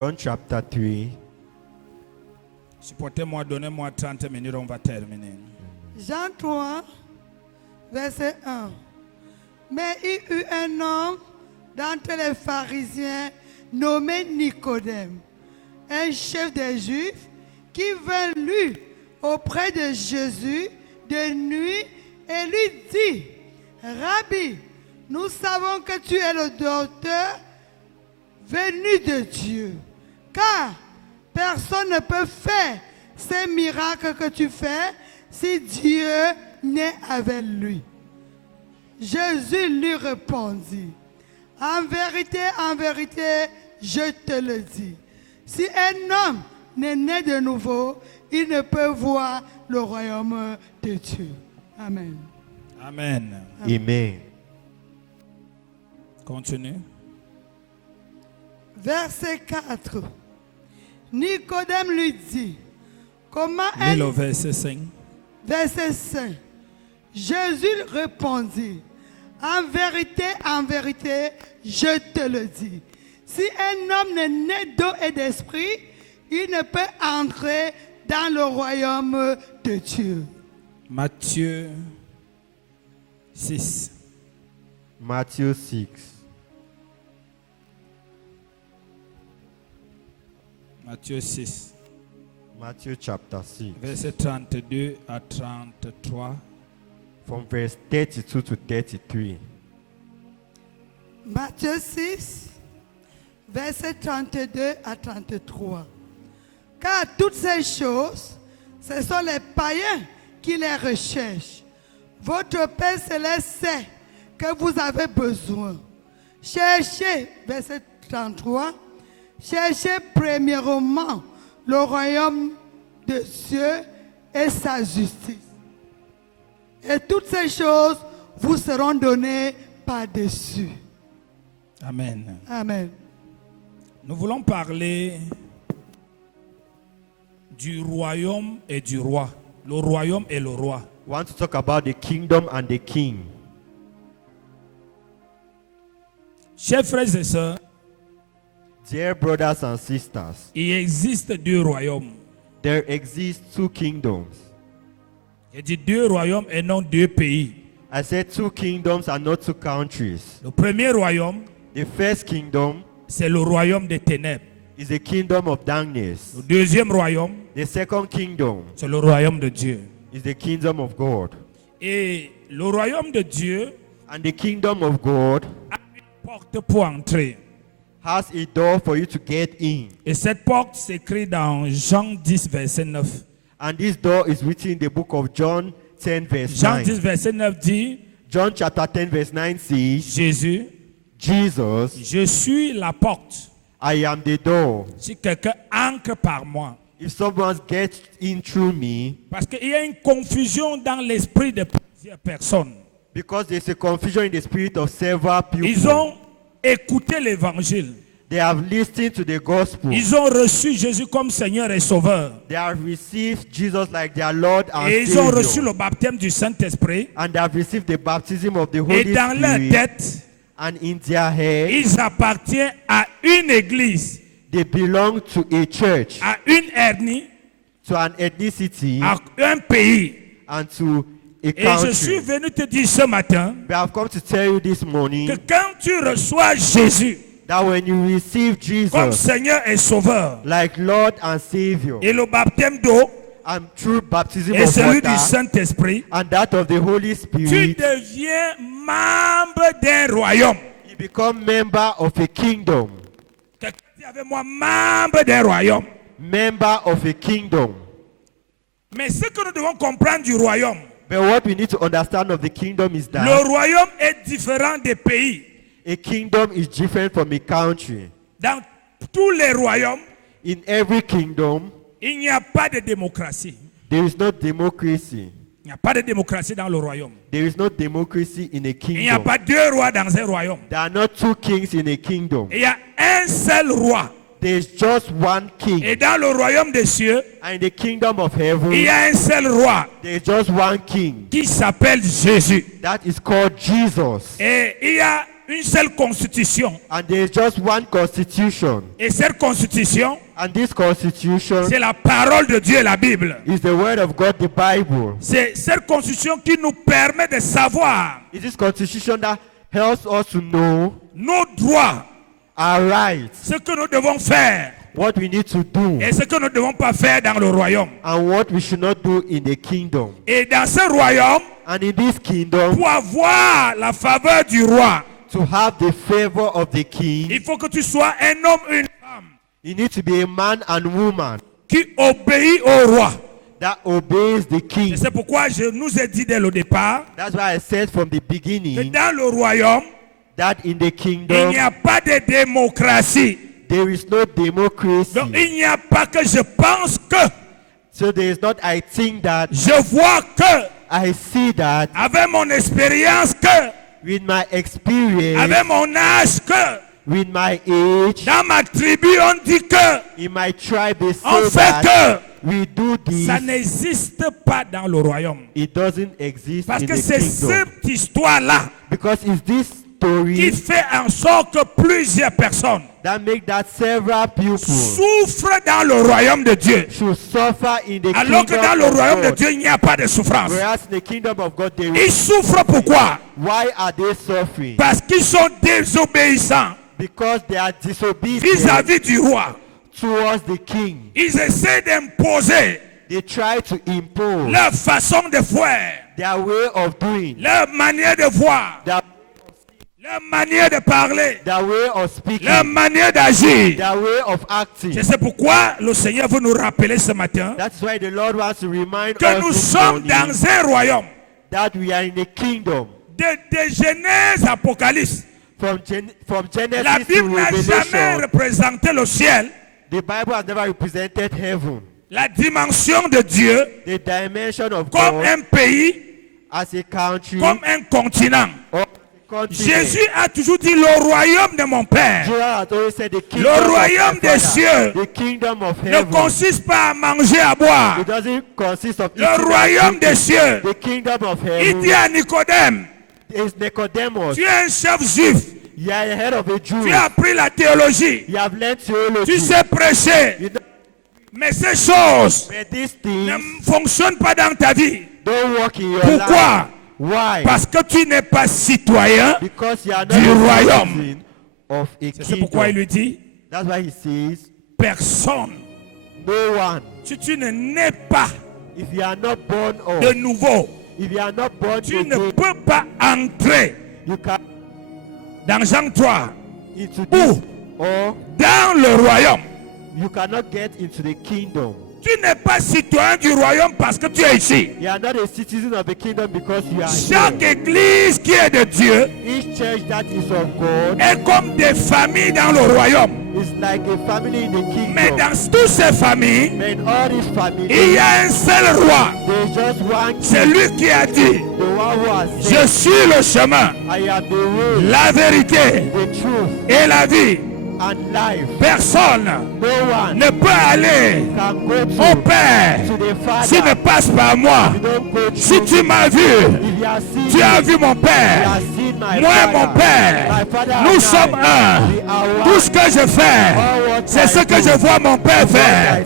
John chapter 3. Supportez-moi, donnez-moi 30 minutes, on va terminer. Jean 3, verset 1. Mais il y eut un homme d'entre les pharisiens nommé Nicodème, un chef des Juifs, qui vint lui auprès de Jésus de nuit et lui dit: Rabbi, nous savons que tu es le docteur venu de Dieu, car personne ne peut faire ces miracles que tu fais si Dieu n'est avec lui. Jésus lui répondit: en vérité, je te le dis, si un homme n'est né de nouveau, il ne peut voir le royaume de Dieu. Amen. Amen. Amen. Continue. Verset 4. Nicodème lui dit: comment Lis le verset 5. Verset 5. Jésus répondit: en vérité, je te le dis, si un homme n'est né d'eau et d'esprit, il ne peut entrer dans le royaume de Dieu. Matthieu 6. Matthew 6. Matthieu 6. Matthew chapter 6. Verset 32 à 33. From verse 32 to 33. Matthieu 6, verset 32 à 33. Car toutes ces choses, ce sont les païens qui les recherchent. Votre Père céleste sait que vous avez besoin. Cherchez, verset 33, cherchez premièrement le royaume de Dieu et sa justice. Et toutes ces choses vous seront données par-dessus. Amen. Amen. Nous voulons parler du royaume et du roi. Le royaume et le roi. We want to talk about the kingdom and the king. Chers frères et sœurs, Dear brothers and sisters, il existe deux royaumes. there exist two kingdoms. J'ai dit deux royaumes et non deux pays. I said two kingdoms and not two countries. Le premier royaume, The first kingdom c'est le royaume des ténèbres. is the kingdom of darkness. Le deuxième royaume, The second kingdom c'est le royaume de Dieu. is the kingdom of God. Et le royaume de Dieu And the kingdom of God a une porte pour entrer. has a door for you to get in. Et cette porte s'écrit dans Jean 10, verset 9. And this door is written in the book of John 10 verse Jean 9. 10, verset 9 dit, John chapter 10 verse 9 says, Jésus, Jesus, je suis la porte. I am the door. Si quelqu'un entre par moi. If someone gets in through me, Parce qu'il y a une confusion dans l'esprit de plusieurs personnes. because there's a confusion in the spirit of several people. Ils ont écouté l'évangile. They have listened to the gospel. Ils ont reçu Jésus comme Seigneur et Sauveur. They have received Jesus like their Lord and Et ils ont reçu Savior. le baptême du Saint-Esprit. And they have received the baptism of the Et Holy dans leur Spirit. tête, And in their head, ils appartiennent à une église, they belong to a church, à une ethnie, to an ethnicity, à un pays. and to a Et je suis country. venu te dire ce matin But I've come to tell you this que morning quand tu reçois Jésus that when you receive comme Jesus Seigneur et Sauveur, like Lord and Savior, et le baptême d'eau and through baptism et of celui du water Saint-Esprit, and that of the Holy tu Spirit, deviens membre d'un royaume. you become member of a kingdom. Quelqu'un dit avec moi, membre d'un royaume. Member of a kingdom. Mais ce que nous devons comprendre du royaume, But what we need to understand of the kingdom is le that royaume est différent des pays. a kingdom is different from a country. Dans tous les royaumes, In every kingdom, il n'y a pas de démocratie. there is no democracy. Il n'y a pas de démocratie dans le royaume. There is no democracy in a Il n'y a kingdom. pas deux rois dans un royaume. There are not two kings in a kingdom. Il y a un seul roi. There's just one king. Et dans le royaume des cieux, And in the kingdom of il heaven, y a un seul roi there's just one king. qui s'appelle Jésus. That is called Jesus. Et il y a une seule constitution. And there's just one constitution. Et cette constitution, And this constitution c'est la parole de Dieu, la Bible. is the word of God, the Bible. C'est cette constitution qui nous permet de savoir It is constitution that helps us to know nos droits, our rights, ce que nous devons faire what we need to do, et ce que nous ne devons pas faire dans le royaume. and what we should not do in the kingdom. Et dans ce royaume, And in this kingdom, pour avoir la faveur du roi, to have the favor of the king, il faut que tu sois un homme, une femme you need to be a man and woman qui obéit au roi. that obeys the Et king. c'est pourquoi je nous ai dit dès le départ That's why I said from the que beginning dans le royaume, that in the il kingdom, n'y a pas de démocratie. there is no democracy. Donc il n'y a pas que je pense que, So there is not I think that, je vois que, I see that, avec mon expérience que, with my experience, avec mon âge que, with my age, dans ma tribu on dit que, in my tribe, they on say fait that que. we do this. Ça n'existe pas dans le royaume. It doesn't exist Parce in que the c'est kingdom. cette histoire-là Because it's this qui story fait en sorte que plusieurs personnes that make that several people souffrent dans le royaume de Dieu. should suffer in the Alors que dans le kingdom royaume of de God. Dieu, il n'y a pas de souffrance. Whereas in the kingdom of God, there Ils is. souffrent pourquoi? Why are they suffering? Parce qu'ils sont désobéissants Because they are disobedient vis-à-vis du roi. towards the king. Ils essaient d'imposer They try to impose leur façon de faire, their way of doing, leur manière de voir, their leur manière de parler, way of speaking, leur manière d'agir. their way of acting. C'est pourquoi le Seigneur veut nous rappeler ce matin That's why the Lord wants to remind que nous us this sommes morning dans un royaume that we are in a kingdom. de Genèse à Apocalypse. From Genesis La to Bible n'a jamais Revelation, représenté le ciel, the Bible has never represented heaven, la dimension de Dieu, the dimension of comme God un pays, as a country comme un continent. or a continent. Jésus a toujours dit le royaume de mon Père Jesus has always said the kingdom Le of royaume my des Father, cieux the kingdom of ne heaven. consiste pas à manger, à boire. It doesn't consist of Le eating and royaume des drinking. cieux, The kingdom of il heaven dit à Nicodème, is Nicodemus. tu es un chef juif, You are the head of a Jew. tu as appris la théologie, You have learned theology. tu sais prêcher, You know, mais ces choses but these things ne fonctionnent pas dans ta vie. don't work in your Pourquoi? life. Why? Parce que tu n'es pas citoyen. Because you are not du a royaume. citizen of a C'est pourquoi il kingdom. lui dit, That's why he says, personne, no one, si tu ne nais pas if you are not born de of, nouveau, if you are not born tu ne again, peux pas entrer you can dans Jean 3 into this, or dans le royaume. you cannot get into the kingdom. Tu n'es pas citoyen du royaume parce que tu es ici. You are not a citizen of the kingdom because you are Chaque here. église qui est de Dieu Each church that is of God est comme des familles dans le royaume. is like a family in the Mais kingdom. dans toutes ces familles, And all these il families, y a un seul roi. there's just one C'est king, lui qui a dit, the one who has je said, suis le chemin, I am the way, la vérité the truth, et la vie. and life. Personne No one ne peut aller can go au to Père the s'il ne Father. passe par moi. You don't go Si through tu me. m'as vu, If you have seen tu as me, vu mon you Père. have seen my Moi et mon Father. Père, My Father nous and sommes I, un. we are one. Tout ce que je fais, c'est ce que je vois mon Père faire.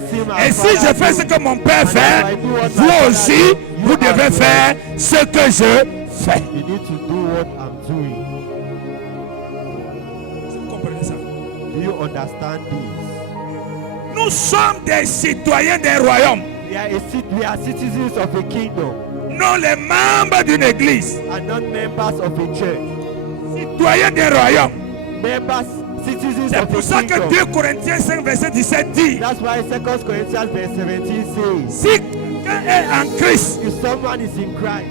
Et si je fais ce que mon Père fait, vous aussi, vous devez faire ce que je fais. You need to do what I'm doing. Vous comprenez ça? Do you understand this? Nous sommes des citoyens des royaumes, We are citizens of a kingdom non les membres d'une église. and not members of a church. Citoyens des royaumes. Members, citizens C'est of pour a ça que kingdom. 2 Corinthiens 5, verset 17 dit, That's why 2 Corinthians verse 17 says, si quelqu'un est en Christ, if someone is in Christ,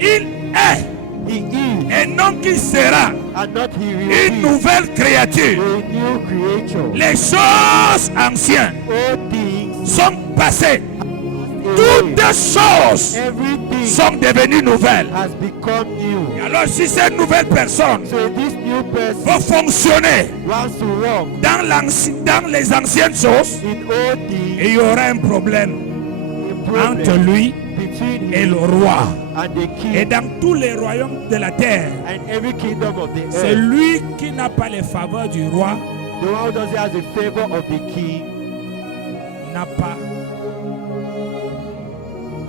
il est he is et non qu'il sera and not he will une be nouvelle créature. a new creature. Les choses anciennes All things sont passées. away. Toutes choses Everything sont devenues nouvelles. has become new. Et alors si cette nouvelle personne So this new person va fonctionner wants to walk dans les anciennes choses, in all things, il y aura un problème a entre problem lui between et him le roi. and the Et king dans tous les royaumes de la terre, and every kingdom of the c'est earth. lui qui n'a pas les faveurs du roi, The one who doesn't have the favor of the king n'a pas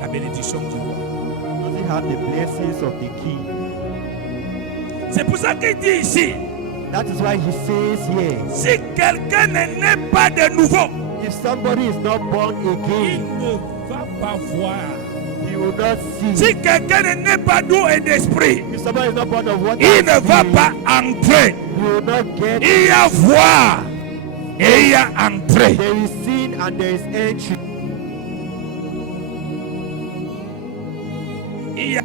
la bénédiction du roi. doesn't have the blessings of the king. C'est pour ça qu'il dit ici, That is why he says here, si quelqu'un n'est né pas de nouveau, if somebody is not born il again, ne va pas voir. he will not see. Si quelqu'un n'est né pas d'eau et d'esprit, If somebody is not born of water, il ne and va spirit, pas entrer. he will not get. Il y a voir et il y a entrer. There is sin and there is entry. Il y a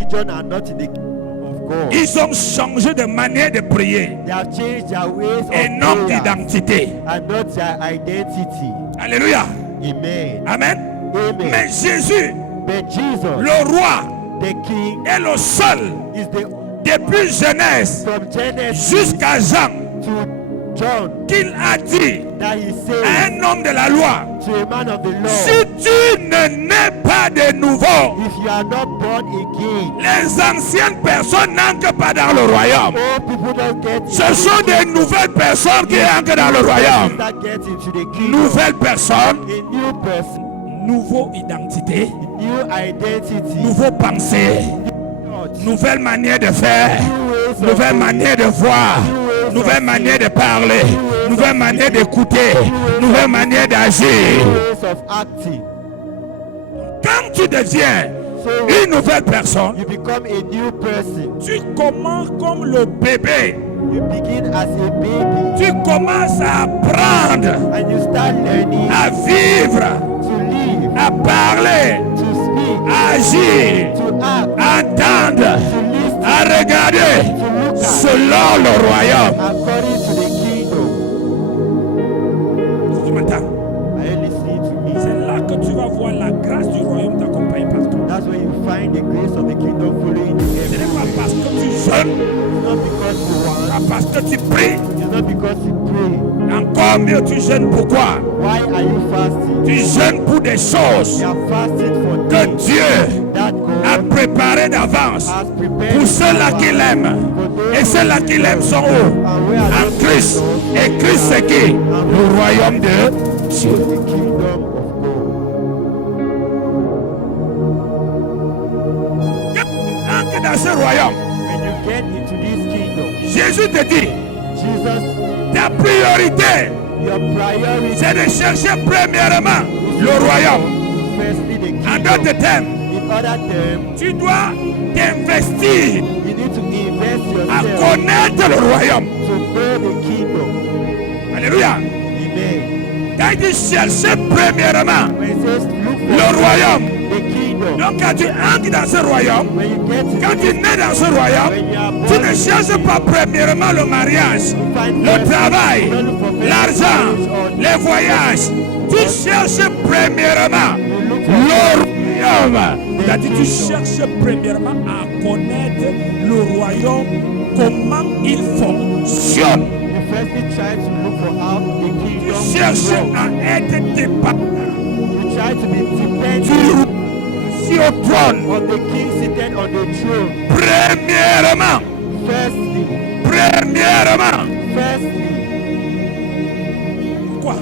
Religion are not in the kingdom of God. Ils ont changé de manière de prier They have changed their ways et of non prayer d'identité. and not their identity. Alléluia. Amen. Amen. Amen. Mais Jésus, But Jesus, le roi, the King, est le seul, is the depuis Genèse from Genesis jusqu'à Jean, to John qu'il a dit that he à said un homme de la loi, to a man of the law, si tu ne nais pas de nouveau, if you are not born again, les anciennes personnes n'entrent pas dans le royaume. all people don't get into Ce sont the des kingdom. nouvelles personnes qui entrent dans le royaume. That get into the kingdom. Nouvelle personne, A new person, nouveau identité, new identity, nouveau pensée, thoughts, nouvelle manière de faire, new ways of nouvelle living, manière de voir, nouvelle manière de parler, nouvelle manière d'écouter, nouvelle manière d'agir. new ways of acting. Quand tu deviens So une nouvelle personne, you become a new person. tu commences comme le bébé. You begin as a baby Tu commences à apprendre and you start learning à vivre, to live, à parler, to speak, à agir, to act, à entendre, to listen, à regarder to look at selon le royaume. according to the kingdom. Tu m'entends? Are you listening to me? C'est là que tu vas voir la grâce du royaume t'accompagner partout. That's where you find the grace of the kingdom following you Ce n'est pas everywhere. parce que tu jeûnes, It's not because you want, pas parce que tu pries. it's not because you pray. Encore mieux, tu jeûnes pourquoi? Why are you fasting? Tu jeûnes pour des choses You are fasting for que things Dieu that a God préparées d'avance has prepared pour ceux-là for qui us. l'aiment. Et ceux-là qui l'aiment sont où? And where are En those Christ. people? Et Christ c'est qui? Le royaume de Dieu. The kingdom of God. Entre dans ce royaume, When you get into this kingdom, Jésus te dit, Jesus, ta priorité, your priority c'est de chercher premièrement le royaume. firstly the En kingdom. d'autres termes, In other terms, tu dois t'investir you need to invest à yourself connaître le royaume. to know the kingdom. Alléluia. Amen. Quand tu cherches premièrement When it says look le for royaume, the kingdom, donc quand tu entres dans ce royaume, when you get to quand tu nais dans ce royaume, when you are tu born ne in cherches pas premièrement le mariage, find le first, travail, you don't look for first l'argent, marriage or les voyages. Tu cherches premièrement you look for le royaume. C'est-à-dire tu cherches premièrement à connaître le royaume, comment il fonctionne. you firstly try to look for how the Tu kingdom cherches works. à être dépendant You try to be du dependent roi au trône. on the king seated on the throne. Premièrement, Firstly, firstly, pourquoi?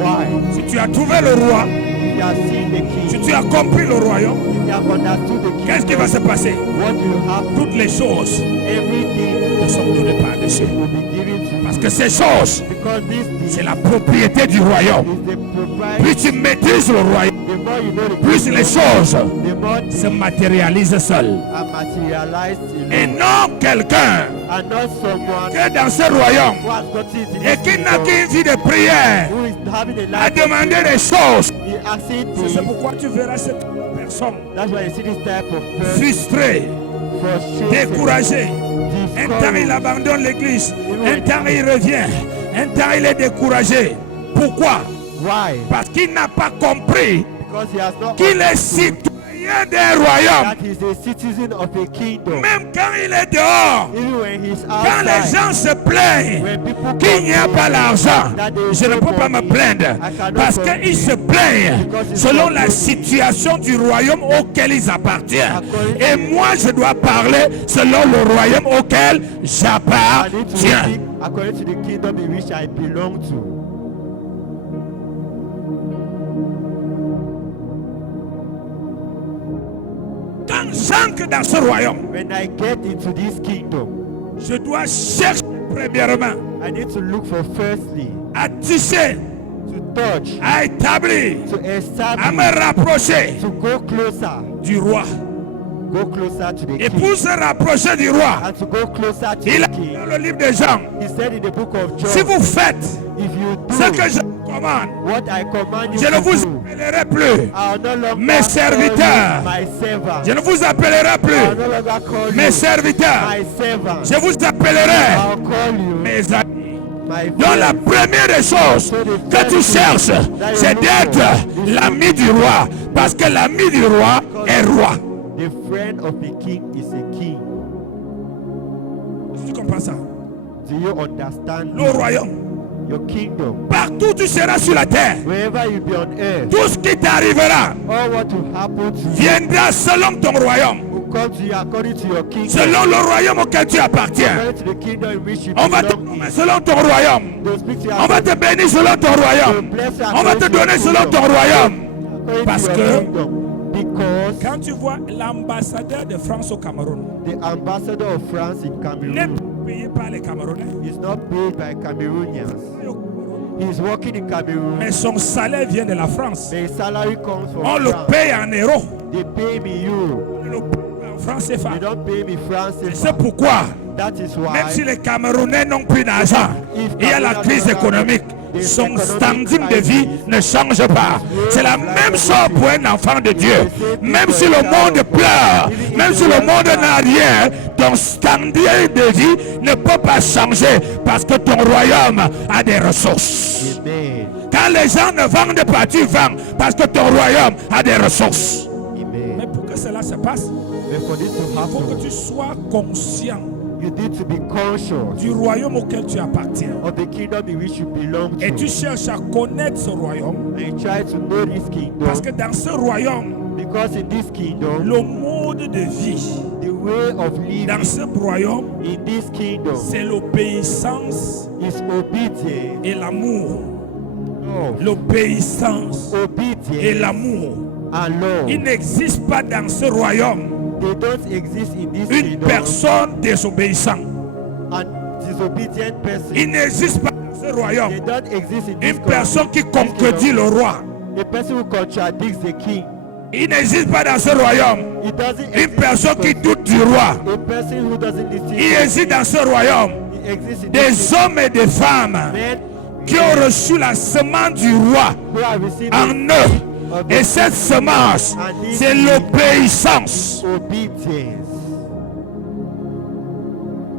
why? Si tu as trouvé le roi, If you have seen the si king, tu as compris le royaume, if you have understood the qu'est-ce qui king, va se passer? what will happen? Toutes les choses Everything te sont données par-dessus. will be given to Parce you. que ces choses, Because this c'est thing la propriété du royaume. is the plus tu maîtrises le royaume, the more you know the plus les choses the more se matérialisent seules. are materialized Et alone. non quelqu'un And not someone qui est dans ce royaume who has gotten into et this qui n'a kingdom, qu'une vie de prière who is having a à life of demander prayer. des choses. He asking C'est things. pourquoi tu verras cette personne That's why you see this type of person frustrée, frustrated, découragée. Un temps il abandonne l'église, un temps il revient, un temps il est découragé. Pourquoi? Why? Parce qu'il n'a pas compris Because he has not qu'il est understood citoyen d'un royaume. that he's a citizen of a kingdom. Même quand il est dehors, Even when he's quand les outside, gens se plaignent when people qu'il n'y a pas l'argent, je ne peux pas me money, plaindre parce qu'ils se plaignent selon la situation du royaume auquel ils appartiennent. Et moi, je dois parler selon le royaume auquel I need to j'appartiens. speak according to the kingdom in which I belong to. Quand j'entre dans ce royaume, When I get into this kingdom, je dois chercher premièrement I need to look for firstly à tisser, to touch, à établir, to à establish, me rapprocher to go closer, du roi. go closer to the Et king, pour se rapprocher du roi, and to go closer to il a the dit king. dans le livre de Jean, He said in the book of John, si vous faites if you ce que do je vous commande, what I command you je ne to vous do, appellerai plus I'll no longer mes call serviteurs. you my servant. Je ne vous appellerai I'll plus no longer call mes you serviteurs. my servant. Je vous appellerai I'll call you mes amis. my Donc la friend. première des choses que tu cherches, c'est d'être l'ami du roi. Parce que l'ami du roi est roi. The friend of the king is a king. Tu comprends ça? Do you understand? Le royaume. Your kingdom. Partout où tu seras sur la terre, Wherever you be on earth, tout ce qui t'arrivera all what will happen to you viendra selon ton royaume. will come to you according to your kingdom. Selon le royaume auquel tu appartiens. According to the kingdom in which you On va te belong nommer in. selon ton royaume. They'll speak to you On va te bénir selon ton royaume. On va te donner selon ton royaume. according Parce to que- your kingdom. Because Quand tu vois l'ambassadeur de France au Cameroun, the ambassador of France in il n'est Cameroon pas payé par les Camerounais. is not paid by Cameroonians. He is working in Cameroon. Mais son salaire vient de la France. The salary comes from On le France. paye en euros. They pay me euro. On le paye en francs CFA. They don't pay me France. Et c'est pourquoi, That is même si why les Camerounais n'ont plus d'argent, il y a la crise économique. Son standing de vie ne change pas. C'est la même chose pour un enfant de Dieu. Même si le monde pleure, même si le monde n'a rien, ton standing de vie ne peut pas changer parce que ton royaume a des ressources. Amen. Quand les gens ne vendent pas, tu vends parce que ton royaume a des ressources. Amen. Mais pour que cela se passe, But for this to il faut que happen, tu sois conscient you need to be conscious du royaume auquel tu appartiens. of the kingdom in which you belong Et tu to. cherches à connaître ce royaume. And you try to know this kingdom. Parce que dans ce royaume, Because in this kingdom, le mode de vie, the way of living dans ce royaume, in this kingdom c'est l'obéissance is obedience. et l'amour. Love. L'obéissance et Obedience l'amour. and love. Il n'existe pas dans ce royaume They don't exist in this une kingdom. personne désobéissante. And disobedient person. Il n'existe pas dans ce royaume They don't exist in this une personne qui kingdom. contredit le roi. A person who contradicts the king. Il n'existe pas dans ce royaume It doesn't une exist. personne qui doute du roi. A person who doesn't listen. Il existe dans ce royaume It exists in des this hommes et des femmes men qui ont reçu la semence du roi who have received en the eux. of Et the cette semence, c'est l'obéissance. obedience.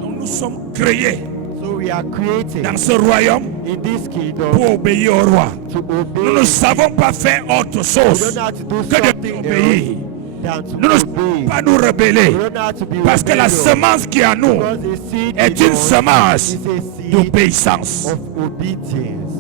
Donc nous sommes créés So we are created dans ce royaume in this kingdom pour obéir au roi. to obey. Nous ne savons pas faire autre We chose don't know how to do que de something obéir. else than Nous to ne pouvons obey. pas nous rebeller We don't know how to be parce que la rebellious. semence qui est en nous Because the seed est in une us semence is a seed d'obéissance. of obedience.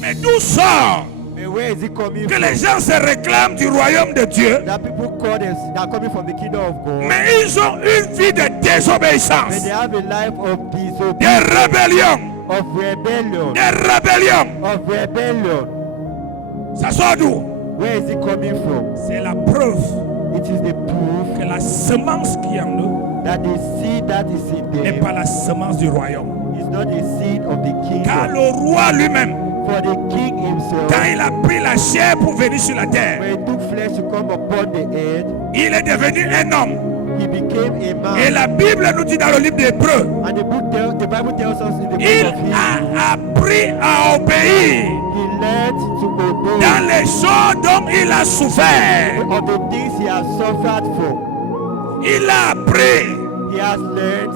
Mais d'où sort And where is it coming que from? les gens se réclament du royaume de Dieu, That people call them, they are coming from the kingdom of God. mais ils ont une vie de And désobéissance, they have a life of disobedience, de rébellion, of rebellion, de rébellion. of rebellion. Ça sort d'où? Where is it coming from? C'est la preuve It is the proof que la semence qui est en nous that the seed that is in n'est them pas la semence du royaume. is not the seed of the Car kingdom. le roi lui-même, For the king himself, quand il a pris la chair pour venir sur la terre, when he took flesh to come upon the earth, il est devenu un homme. he became a man. Et la Bible nous dit dans le livre d'Hébreux, And the Bible tells us in the book il of Hebrews, a appris à obéir he learned to obey dans les choses dont il a souffert. of the things he has suffered for. Il a appris. He has learned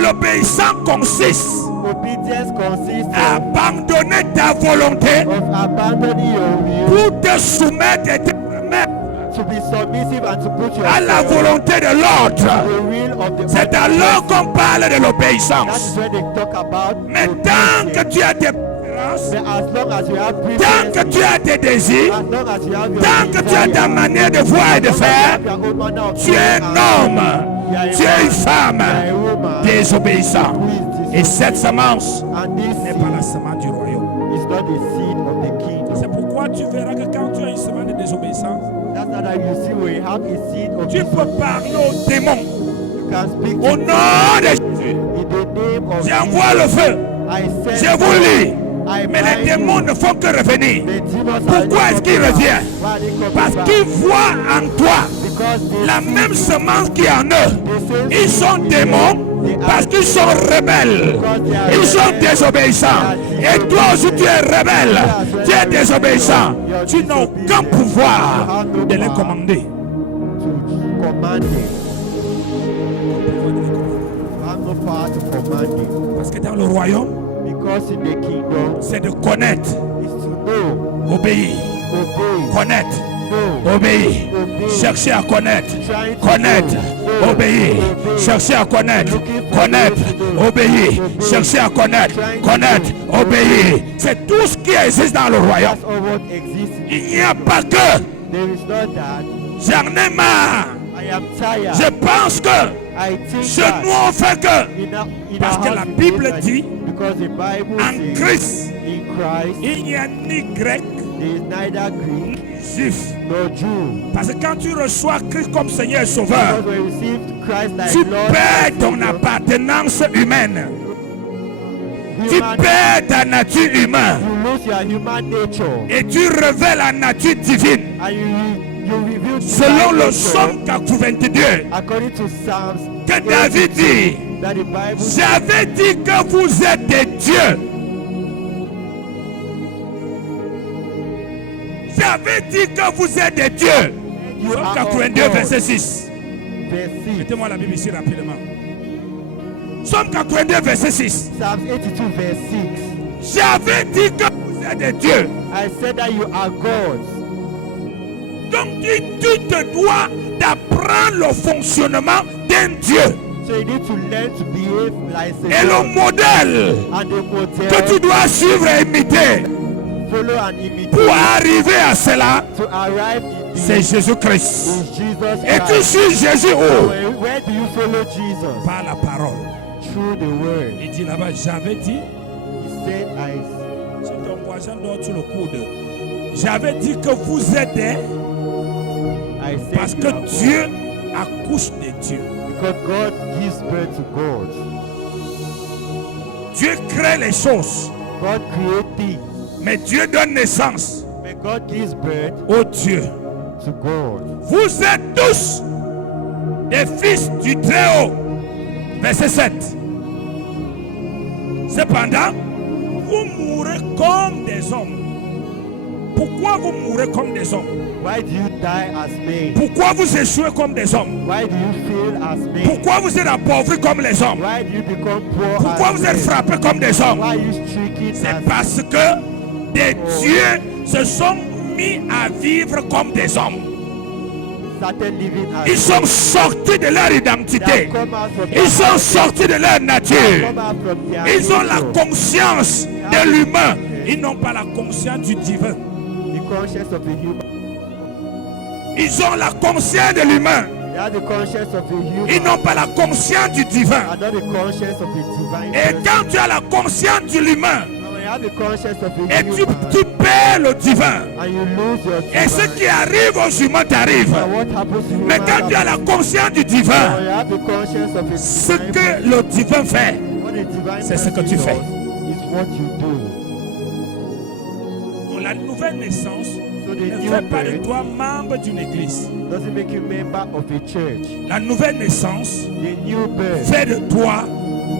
L'obéissance consiste obedience consists à abandonner ta volonté of abandoning your will, pour te soumettre et te remettre to be submissive and to put à la yourself volonté de l'autre. the will of the C'est other alors person. qu'on parle de That l'obéissance. is when they talk about Mais tant que obedience. tu as tes préférences, But as long as you have tant que preference, tu as tes désirs, as long as you have your tant que tu as ta desire, manière de voir et de as long as you faire, have your own manner of tu es doing un and homme, tu es une femme désobéissant. Et cette semence and this n'est pas la semence du royaume. is not the seed of the kingdom. C'est pourquoi tu verras que quand tu as une semence de désobéissance, That's not how you see when you have a seed of tu peux parler aux démons. you can speak Au to nom de Jésus, in the name of j'envoie le feu. I Je send vous lis. I Mais les bind démons you. ne font que revenir. The demons Pourquoi are est-ce qu'ils coming reviennent? back. Why are they coming Parce back? qu'ils voient en toi Because they la see même semence qui est en eux. the same Ils sont seed in démons them. parce qu'ils sont rebelles. Ils sont désobéissants. Et toi aussi tu es rebelle. Tu es désobéissant. Tu n'as aucun pouvoir de les commander. to command them. You have no power to command them. Parce que dans le royaume, Because in the kingdom c'est de connaître, is to know, obéir, obey, connaître, know, obéir, chercher à connaître, trying to connaître, know, obéir, chercher à connaître, connaître, obéir, chercher à connaître, connaître, obéir. C'est tout ce qui existe dans le royaume. That's all what exists. Il n'y a pas que There is not that. j'en ai marre. I am tired. Je pense que I think chez that nous on fait que in parce our que house la we Bible live like dit, this, because the Bible en says Christ, in Christ il n'y a ni grec there is neither Greek ni juif. nor Jew. Parce que quand tu reçois Christ comme Seigneur et Sauveur, Because when you receive Christ like tu Lord perds and ton Savior, appartenance humaine. Tu human- perds ta nature humaine you lose your human nature et tu révèles la nature divine. and you reveal Selon divine le nature Somme 82, according to Psalms que David dit, that the Bible j'avais dit que vous êtes des dieux. J'avais dit que vous êtes des dieux. You Somme are 82, of God. verset 6. verse 6. Mettez-moi la Bible ici rapidement. Somme 82, verset 6. Psalms 82 verse 6. J'avais dit que vous êtes des dieux. I said that you are gods. Donc tu te dois d'apprendre le fonctionnement d'un Dieu. So you need to learn to behave like a Et le God. modèle And the que tu model dois suivre et imiter follow and imitate pour arriver à cela, to arrive in c'est Jésus-Christ. is Jesus Et tu Christ. suis Jésus où? Where do you follow Jesus? Par la parole. Through the word. Il dit là-bas, j'avais dit, He said, si ton voisin dort sur le coude, j'avais dit que vous êtes des, I said parce you que are gods. Dieu accouche de Dieu. Because God gives birth to God. Dieu crée les choses, God creates things. mais Dieu donne naissance But God gives birth au Dieu. to God. Vous êtes tous des fils du Très-Haut. Verset 7. Cependant, vous mourrez comme des hommes. Pourquoi vous mourrez comme des hommes? Why do you die as men? Pourquoi vous échouez comme des hommes? Why do you fail as men? Pourquoi vous êtes appauvris comme les hommes? Why do you become poor Pourquoi as vous êtes men? frappés comme des hommes? Why are you stricken C'est as parce que des dieux se sont mis à vivre comme des hommes. certain living as Ils sont sortis de leur They identité. have come out from Ils sont sortis de leur nature. come out from their Ils ont la nature. conscience de l'humain. Ils n'ont pas la conscience du divin. The conscience of a human. Ils ont la conscience de l'humain. They have the conscience of a human. Ils n'ont pas la conscience du divin. And not the conscience of a divine Et person. quand tu as la conscience de l'humain And when you have the conscience of a et tu human perds le divin, and you lose your et ce qui arrive aux humains t'arrive. and what happens to Mais human quand tu as la happens. conscience du When divin, you have the conscience of a ce divine que le divin fait, what a divine c'est ce que person tu fais. does is what you do. on La nouvelle naissance So the ne new fait pas de birth toi membre d'une église. doesn't make you member of a church. La nouvelle naissance The new birth fait de toi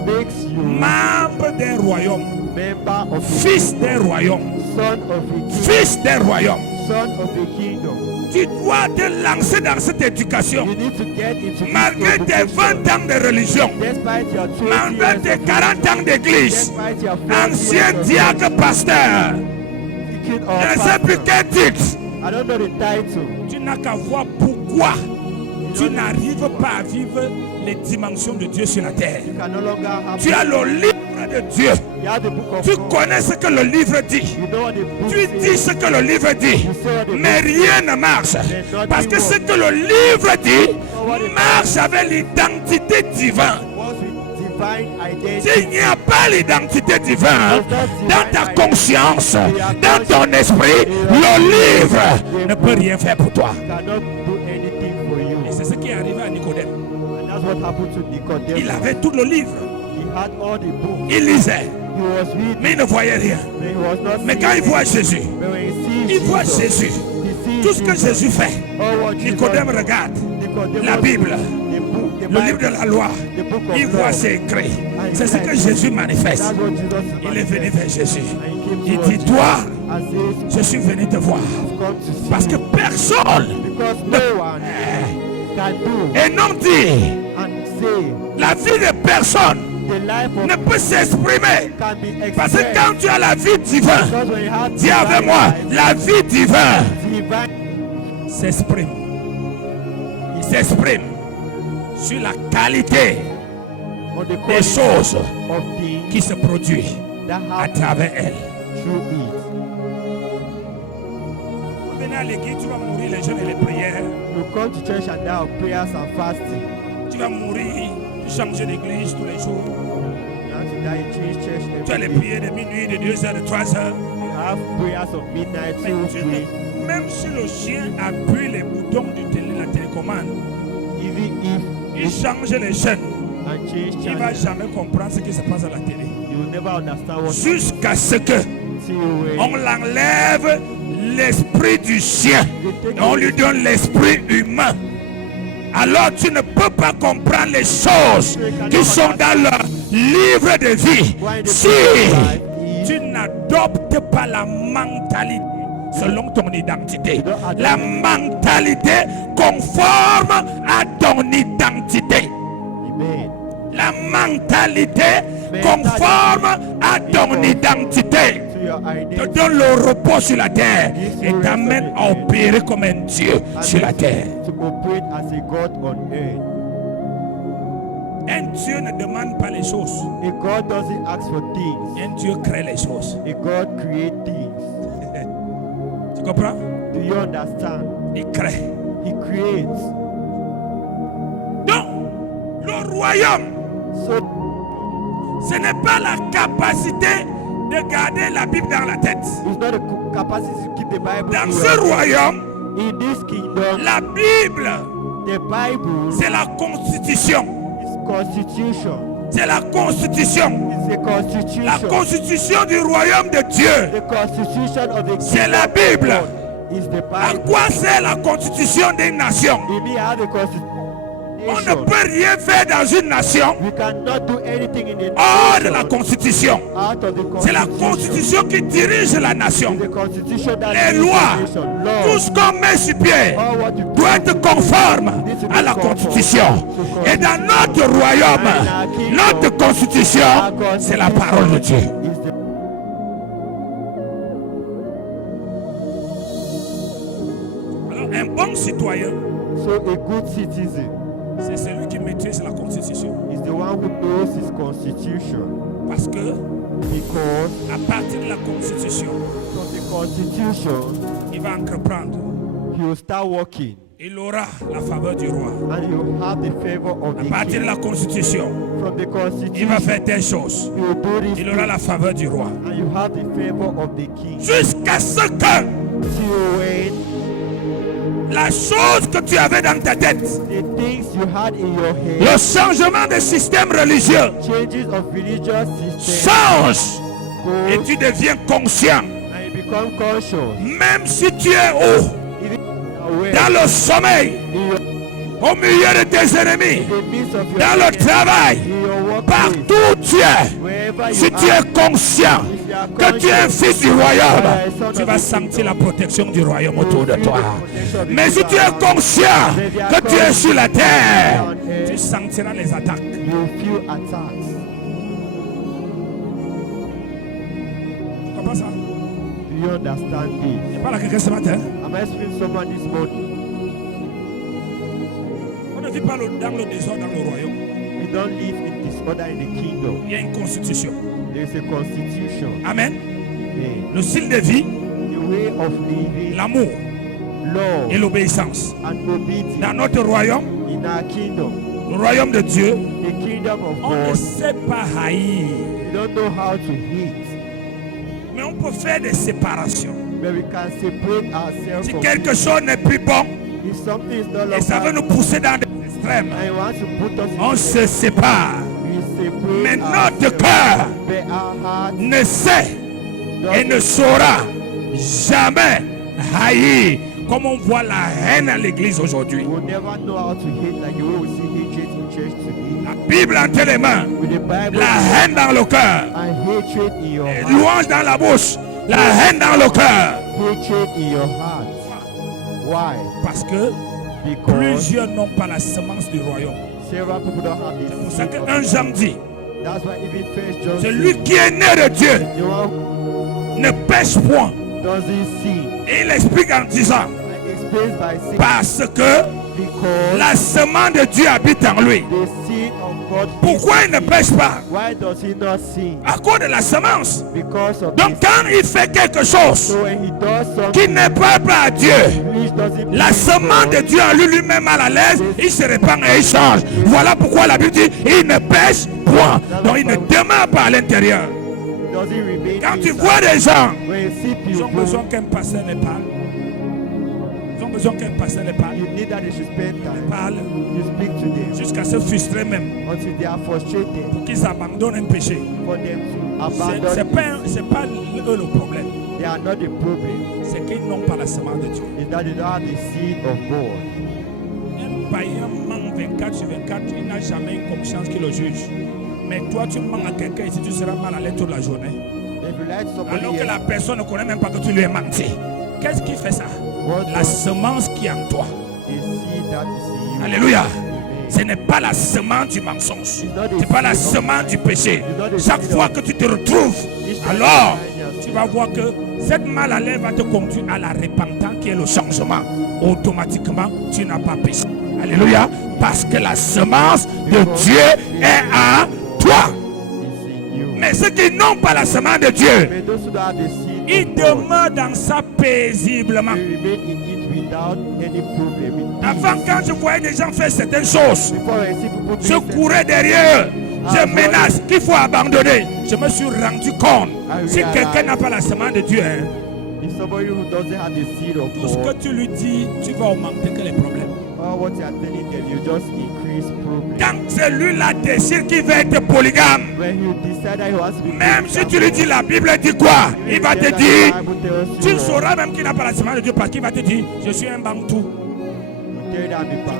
makes you membre d'un royaume, member of a fils d'un royaume, son of a kingdom. fils d'un royaume. Son of a kingdom. Tu dois te lancer dans cette éducation. You need to get into this Malgré tes 20 ans de religion, despite your 20 malgré years tes of 40 ans d'église, despite your 40 ancien years of diacre pasteur, speaking or je ne sais plus pastor. quel titre, I don't know the title. tu n'as qu'à voir pourquoi tu n'arrives pas à vivre les dimensions de Dieu sur la terre. You can no longer have Tu as le livre de Dieu. you have the book of Tu God. connais ce que le livre dit. You know what the book Tu says. dis ce que le livre dit. Mais rien ne marche. Parce que ce que le livre dit marche avec l'identité divine. What's with divine identity? S'il n'y a pas l'identité divine dans ta conscience, dans ton esprit, le livre ne peut rien faire pour toi. Cannot do anything for you. Et c'est ce qui est arrivé à Nicodème. And that's what happened to Nicodemus. Il avait tout le livre. He had all the books. Il lisait, He was reading, mais il ne voyait rien. but he was not Mais quand il seeing voit anything. Jésus, But when he sees il voit Jesus, Jésus. he sees Tout ce que Jesus. Jésus fait, All what Jesus Nicodème does. regarde Nicodemus la Bible, the book, the le livre de Bible, la loi. the book of Il law. voit ses écrits. C'est ce que Jésus manifeste. That's what Jesus Il est venu vers Jésus. And he came Il towards dit, Jesus toi, and says, je suis venu te voir. I've come to see Parce que you. personne Because no one can do et non dit and say la vie de personne the life of ne peut s'exprimer. can be Parce que expressed. quand tu as la vie divine, Because when you have dis avec divine moi, life, la vie divine divine s'exprime. Il s'exprime sur la qualité on the des quality choses of things qui se produisent that à happen travers elle. through it. Vous venez à l'église, tu vas mourir les jeûnes et les prières. You come to church and now prayers and fasting. Tu vas mourir, tu changes d'église tous les jours. You have to die in change church Tu as les every day. prières de minuit, de 2 heures, de 3 heures. You have prayers of midnight, Mais 2, 3. même si le chien appuie les boutons la télécommande, Even if il change les chaînes, and change il ne va channel, jamais comprendre ce qui se passe à la télé. you will never understand what Jusqu'à ce que till when on l'enlève l'esprit du chien et on lui donne l'esprit humain. Alors tu ne peux pas comprendre les choses qui sont dans le livre de vie si tu n'adoptes pas la mentalité selon ton identité. La mentalité conforme à ton identité. Amen. La mentalité conforme à ton identité To your te identity. donne le repos sur la terre et t'amène à opérer comme un Dieu sur la terre. To operate as a God on earth. Un Dieu ne demande pas les choses. A God doesn't ask for things. Un Dieu crée les choses. A God creates things. Tu comprends? Do you understand? Il crée. He creates. Donc, le royaume, So ce n'est pas la capacité de garder la Bible dans la tête. it's not a capacity to keep the Bible Dans in ce your head. royaume, In this kingdom, la Bible, the Bible c'est la constitution. is constitution. C'est la constitution. It's a constitution. La constitution du royaume de Dieu. The constitution of the C'est la kingdom of Bible. God is the À Bible. quoi sert la constitution d'une nation? In me, have a constitution. On ne peut rien faire dans une nation We cannot do anything in the hors de la nation constitution. out of the C'est la constitution. constitution qui dirige la nation. The constitution that Les leads lois, the nation. tout Laws, ce qu'on met sur pied all what you doit être conforme à la constitution. Et dans notre royaume, notre constitution, c'est la parole de Dieu. is the Alors, un bon citoyen, so a good citizen c'est celui qui maîtrise la constitution. is the one who knows his constitution, Parce que because à partir de la constitution, from the constitution il va entreprendre. he will start working Il aura la faveur du roi. and he will have the favor of À the partir de king. la constitution, From the il va constitution faire telle chose. he will do this Il aura la faveur du roi. and you have the favor of the king. Jusqu'à ce que Till when la chose que tu avais dans ta tête, the things you had in your head, le changement de système religieux changes of religious system, change et go tu deviens conscient and you become conscious, même si tu es haut, aware, dans le sommeil, au milieu de tes ennemis, in the midst of your dans le travail, in your workplace, partout où tu es, wherever si you tu are, es conscient if you are que tu es un conscious, fils du royaume, tu vas sentir la protection du royaume autour de toi. Mais si tu es conscient que tu es sur la terre, tu sentiras les attaques. you feel attacks. Tu comprends ça? Do you understand this? Je parle à quelqu'un ce matin. Am I speaking to someone this morning? On ne vit pas dans le désordre dans le royaume. We don't live in disorder in the kingdom. Il y a une constitution. There is a constitution. Amen. Amen. Le style de vie, The way of living, l'amour love, et l'obéissance. and obedience Dans notre royaume, in our kingdom, le royaume de Dieu, the kingdom of on ne God. sait pas haïr. We don't know how to hate, Mais on peut faire des séparations. but we can separate ourselves Si from quelque chose n'est plus bon if something is no et ça veut longer nous pousser dans des extrêmes, and you want to put us on in, se sépare. we separate Mais notre ourselves. cœur But our heart ne sait et ne doesn't saura jamais haïr comme on voit la haine à l'église aujourd'hui. will never know how to hate like you will see hatred in church today. La Bible entre les mains, With the Bible la haine dans le cœur, and hatred in your heart. louange dans la bouche, la haine dans le cœur. Hatred in your heart. Why? Parce que Because plusieurs n'ont pas la semence du royaume. several people don't have C'est pour this ça seed of qu'un God. Jean dit, That's why even First John celui says, qui est né de Dieu the one ne pêche point. doesn't see. Et il explique en disant, And explains by saying, parce que because la semence de Dieu habite en lui. the seed of God is Pourquoi il ne in him. pêche pas? Why does he not see? À cause de la semence. Because of Donc this. quand il fait quelque chose So when he does qui something n'est pas pour à Dieu, which doesn't la please semence God, de Dieu en lui-même mal à l'aise, il se répand et il change. Voilà pourquoi la Bible dit, il ne pêche point. Donc il ne demeure pas à l'intérieur. doesn't remain Quand tu inside. vois des gens, When you see ils ont people, besoin qu'un pasteur les parle. Ils ont besoin qu'un pasteur les parle. you need that they should spend time. Parle You speak to them jusqu'à se frustrer même until they are frustrated pour qu'ils abandonnent un péché. for them to C'est abandon. pas eux le problème. They are not the problem. C'est qu'ils n'ont pas la semence de Dieu. It's that they don't have the seed of God. Un païen ment 24 sur 24, il n'a jamais une conscience qui le juge. Mais toi, tu mens à quelqu'un et si tu seras mal à l'aise toute la journée. If you like somebody Alors que else, la personne ne connaît même pas que tu lui as menti. Qu'est-ce qui fait ça? what La does semence qui est en toi. the seed that is in you? Alléluia. Amen. Ce n'est pas la semence du mensonge. Ce n'est pas la semence du péché. Chaque fois que tu te retrouves, alors tu vas voir que cette mal à l'aise va te conduire à la repentance qui est le changement. Automatiquement, tu n'as pas péché. Alléluia. Parce que la semence de Dieu est en toi. It's in you. Mais ceux qui n'ont pas la semence de Dieu, But those who don't have the seed ils of God, demeurent dans ça paisiblement. they remain in it without any problem. In Avant, peace. quand je voyais des gens faire certaines choses, Before I see people je doing courais derrière eux. Je menace qu'il faut abandonner. Je me suis rendu compte. Si quelqu'un n'a pas la semence de Dieu, hein, if somebody who doesn't have the seed of tout ce que God, tu lui dis, tu vas augmenter que les problèmes. all what you are telling them, you just increase problems. Quand celui-là décide qu'il va être polygame, When you decide that he wants to be même si tu lui dis la Bible dit quoi, il va te dire, tu sauras même qu'il n'a pas la semence de Dieu parce qu'il va te dire, je suis un bantou. Tu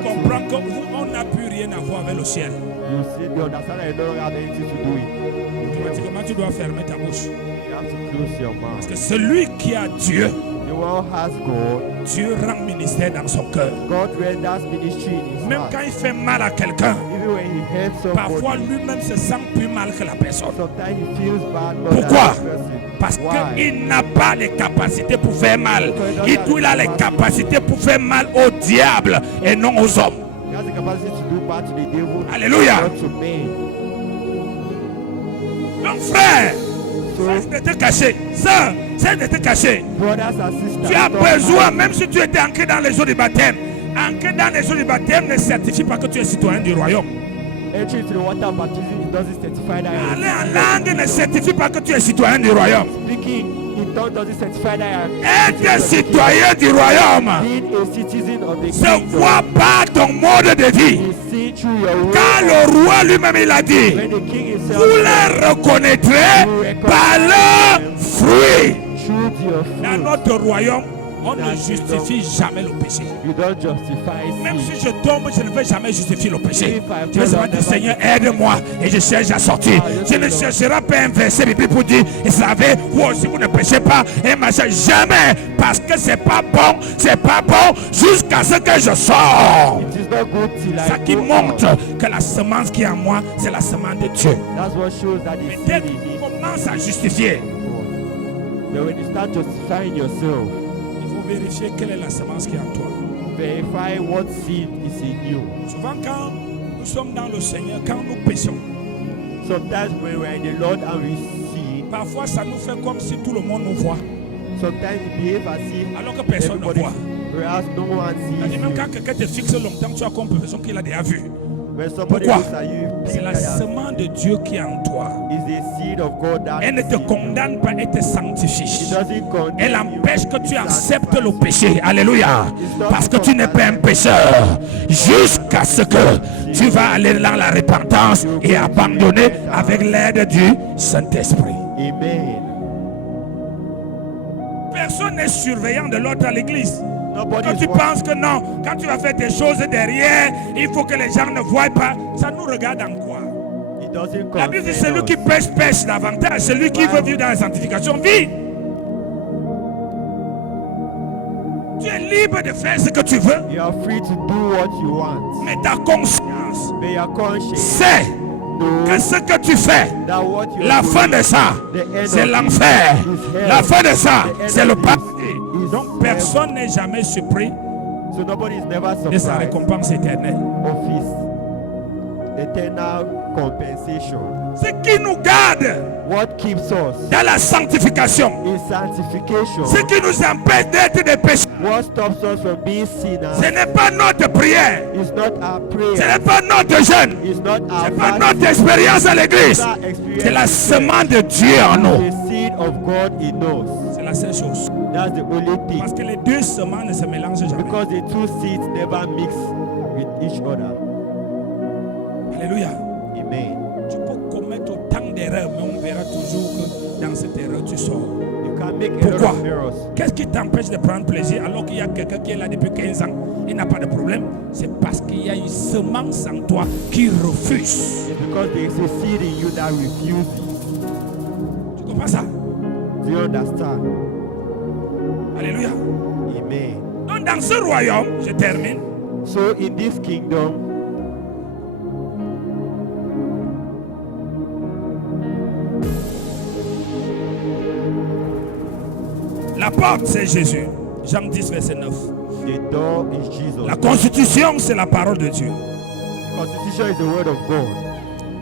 comprends que on n'a plus rien à voir avec le ciel. You see, you understand that you don't have anything to do with it. Automatiquement, tu dois fermer ta bouche. You have to close your Parce mouth. que celui qui a Dieu, The one who has God, Dieu rend ministère dans son cœur. God renders ministry in his Même heart. quand il fait mal à quelqu'un, Even when he helps parfois somebody, lui-même se sent plus mal que la personne. sometimes he feels bad more Pourquoi? than the person. Parce Why? qu'il n'a pas les capacités pour faire mal. Il a les capacités pour faire mal au diable et non aux hommes. He has the capacity to do bad to the devil, Alléluia. not to men. Donc frère, So, cesse de te cacher. Sœur, cesse de te cacher. brothers and sisters, Tu as don't besoin, hide. même si tu étais ancré dans les eaux du baptême, ancré dans les eaux du baptême ne certifie pas que tu es citoyen du royaume. Entry into the water baptism, it doesn't certify that you Aller are en langue ne certifie pas que tu es citoyen du royaume. speaking in tongues doesn't certify that you are Être citoyen du royaume being a citizen of the se kingdom. voit par ton mode de vie. Is seen through your way. Car le roi lui-même il a dit, When the king himself vous les reconnaîtrez par leurs fruits. shoot your Dans fruit. notre royaume, on ne justifie jamais le péché. You don't justify Même sin. si je tombe, je ne vais jamais justifier le péché. Je vais seulement dire, Seigneur, aide-moi et je cherche à sortir. Je ne chercherai pas un verset biblique pour dire, et savez, vous aussi vous ne péchez pas, et machin, jamais, parce que c'est pas bon jusqu'à ce que je sors. It is not good till I Ça qui go montre out. que la semence qui est en moi, c'est la semence de Dieu. That's what shows that the Mais seed dès in qu'on me. commence à justifier, But when you start justifying yourself, il faut vérifier quelle est la semence qui est en toi. verify what seed is in you. Souvent quand nous sommes dans le Seigneur, quand nous péchons, Sometimes when we're in the Lord and we sin, parfois ça nous fait comme si tout le monde nous voit, sometimes we behave as if alors que personne ne everybody, voit. whereas no one sees Même you. quand quelqu'un te fixe longtemps, tu as comme l'impression qu'il a déjà vu. When somebody Pourquoi? looks at you, you C'est think la that semence de Dieu qui est en toi. is the seed of God that Elle ne te seed. condamne pas, elle te It sanctifie. doesn't condemn Elle you, empêche que tu it acceptes le sanctifies péché. Alléluia. Parce que tu n'es pas un pécheur. Jusqu'à ce que tu vas aller dans la repentance et abandonner avec l'aide du Saint-Esprit. you. Amen. Personne n'est surveillant de l'autre à l'église. Nobody Quand is tu watching. penses que non, quand tu vas faire des choses derrière, il faut que les gens ne voient pas, ça nous regarde en quoi? It doesn't La Bible dit concern celui us. qui pêche davantage, celui qui veut vivre dans la sanctification, vit. Tu es libre de faire ce que tu veux, You are free to do what you want. mais ta conscience But your conscience sait que knows ce que tu fais, that what you la are fin doing, de ça, the end c'est of it l'enfer. is hell. La fin de ça, The end c'est le of it paradis. is Donc heaven. personne n'est jamais surpris So nobody is never de sa surprised récompense éternelle. of his eternal compensation. Ce qui nous garde What keeps us dans la sanctification, is sanctification. ce qui nous empêche d'être des pécheurs, What stops us from being sinners ce n'est pas notre prière, is not our ce prayer. n'est pas notre jeûne, It's not ce our n'est pas fasting. notre expérience à l'église, Our experience c'est la is semence de Dieu en nous. the seed of God in us. C'est la seule chose. That's the only thing. Parce que les deux semences ne se mélangent jamais. Because the two seeds never mix with each other. Alléluia. Amen. Tu peux commettre autant d'erreurs, mais on verra toujours que dans cette erreur tu sors. You can make a Pourquoi? lot of errors. Qu'est-ce qui t'empêche de prendre plaisir alors qu'il y a quelqu'un qui est là depuis 15 ans et n'a pas de problème? C'est parce qu'il y a une semence en toi qui refuse. It's because there is a seed in you that refuses. Tu comprends ça? Do you understand? Alléluia. Amen. Donc dans ce royaume, je termine, So in this kingdom, la porte c'est Jésus. Jean 10, verset 9. the door is Jesus. La constitution c'est la parole de Dieu. Constitution is the word of God.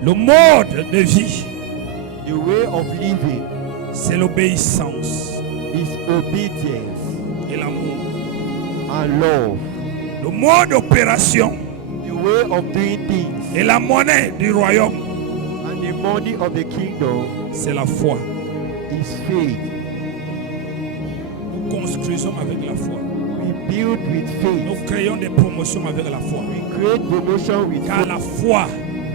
Le mode de vie The way of living c'est l'obéissance is obedience et l'amour. and love. Le mode d'opération The way of doing things et la monnaie du royaume and the money of the kingdom c'est la foi. is faith. Nous construisons avec la foi. We build with Nous faith. créons des promotions avec la foi. We create promotion with Car faith. la foi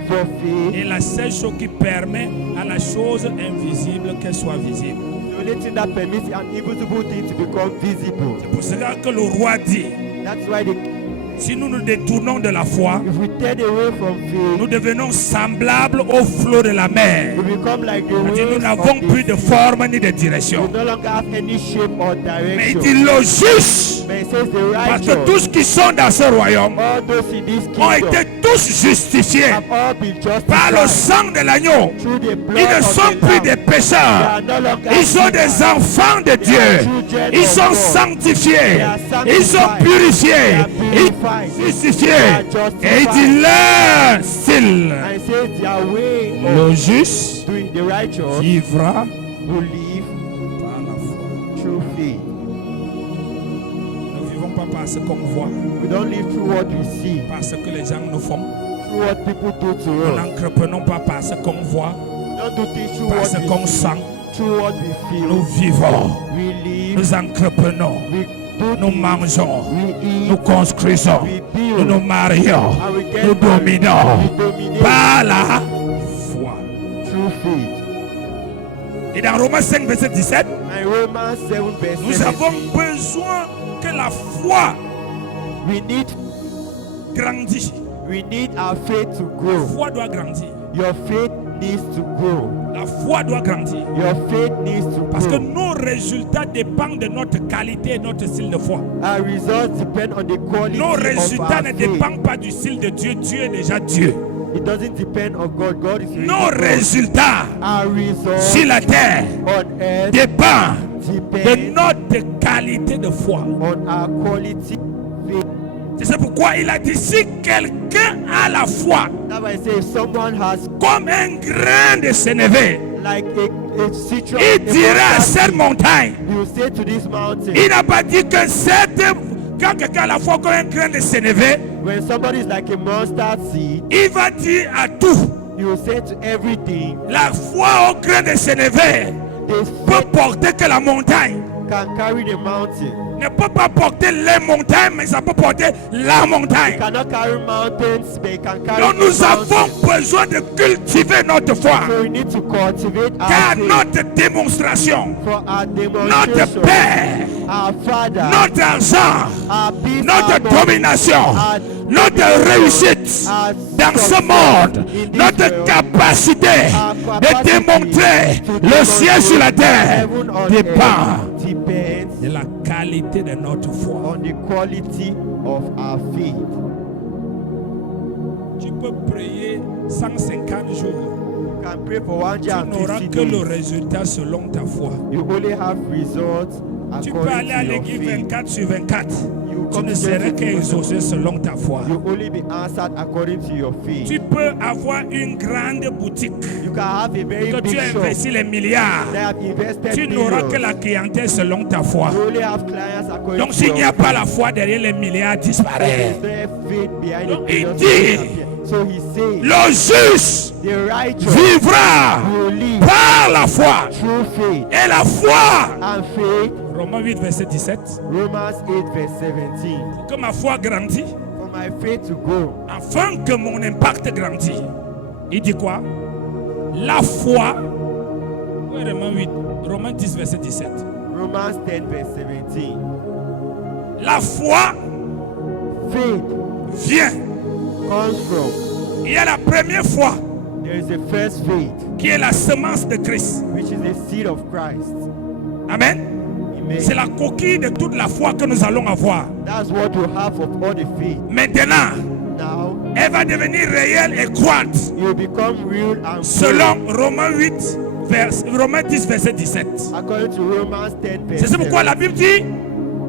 For faith, est la seule chose qui permet à la chose invisible qu'elle soit visible. the only thing that permits an invisible thing to become visible. C'est pour cela que le roi dit, That's why si nous nous détournons de la foi, if we turn away from nous faith, devenons semblables au flot de la mer. we become like the Il dit, nous waves n'avons of the plus de sea. forme ni de We direction. no longer have any shape or Mais il direction. dit le juste, But it says the parce que righteous, tous qui sont dans ce royaume all those in this ont kingdom, été tous justifiés have all been par le justified sang de l'agneau. through the blood Ils ne of sont the plus Lamb. des They pécheurs. are no longer Ils sont des sinners. enfants de Dieu. Ils sont sanctifiés. Ils sont purifiés. Ils sont justifiés. Et il dit leur style. And it says their way Le of juste doing the righteous vivra will live par la foi. through faith. Nous ne vivons pas par ce qu'on voit, We don't live through what we see, par ce que les gens nous font. through what people do to Nous us. n'entreprenons pas par ce qu'on voit, We don't do things through par what ce we qu'on see, sent. through what we feel. Nous vivons, We live, nous entreprenons, we do nous things, mangeons, we eat, nous construisons, we nous build, nous marions, and we get nous married. dominons We dominate par la foi. through faith. Et dans Romains 5, verset 17, And Romans 7 verse Nous 17. avons besoin que la foi grandisse. We need our faith to La grow. foi doit grandir. Your faith needs to grow. La foi doit grandir. Your faith needs to Parce que grow. nos résultats dépendent de notre qualité et notre style de foi. Our results depend on the quality Nos of résultats our ne faith. dépendent pas du style de Dieu. Dieu est déjà Dieu. It doesn't depend on God. God is already Nos God. résultats Our results sur la terre on earth dépendent de depend notre qualité de foi. on our quality faith. C'est pourquoi il a dit, si quelqu'un a la foi That's why I say if someone has comme un grain de sénévé, like a citron, il dira à cette montagne. he will say to this mountain. Il n'a pas dit que quand quelqu'un a la foi comme un grain de sénévé, When somebody is like a mustard seed, il va dire à tout. he will say to everything. La foi au grain de sénévé This peut faith porter que la montagne. can carry the mountain. Ne peut pas porter les montagnes, mais ça peut porter la montagne. It cannot carry mountains, but it can carry Donc the nous avons mountain. besoin de cultiver notre foi. So we need to cultivate our Car faith notre démonstration, for our notre demonstration. paix, Our Father, notre argent, our peace, notre our money, domination, our notre réussite our dans ce success monde, in this notre world, capacité our de capacity démontrer to le ciel sur la terre heaven on dépend earth depends de la qualité de notre foi. on the quality of our faith. Tu peux prier 150 jours. You can pray for Tu n'auras 150 que le days. résultat selon ta foi. You only have results Tu peux aller according à to your l'église faith. 24 sur 24. You Tu come ne to seras church qu'exaucé selon ta foi. You only be answered according to your faith. Tu peux avoir une grande boutique You can have a very que big tu as shop investi les milliards. that have invested Tu n'auras que billions. la clientèle selon ta foi. You only have clients according Donc to s'il your n'y a pas la foi derrière les milliards disparaît. There's no faith behind Donc, the il billions dit, that appear. So he says, Le juste the righteous vivra will live par la foi. through faith. Et la foi. And faith, Romains 8, verset 17. Romans 8 verse 17. Pour que ma foi grandisse, For my faith to grow, afin que mon impact grandisse. Il dit quoi? La foi. Oui, Romains 8, Romains 10, verset 17. Romans 10 verse 17. La foi Faith vient. comes from, Il y a la première foi there is a first faith, qui est la semence de Christ. which is the seed of Christ. Amen. Amen. C'est la coquille de toute la foi que nous allons avoir. That's what we have of all the faith. Maintenant, Now, elle va devenir réelle et croître. you become real and Selon Romains 8, Romains 10, verset 17. full, according to Romans 10 verse C'est pourquoi la Bible dit,